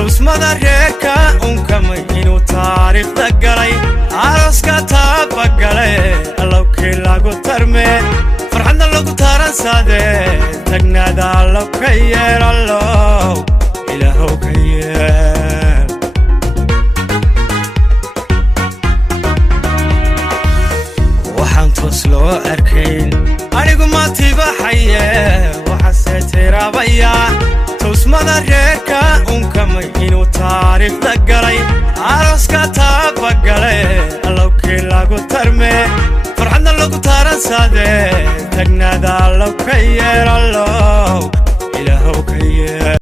tusmada reerka unkamay inuu taariikhda galay arooska taabagalay allowkii lagu tarmee farxadna lagu taransadee tagnaada allow ka yeel allow ilaahow ka yeel waxaan toos loo arkayn anigu ma tibaxaye waxaase tiraabaya tusmada reerka unkamay inuu taariikhda galay arooska taabagalay allowkii lagu tarmee farxadna lagu taransadee tagnaada allow ka yeel allow ilaahow ka yeel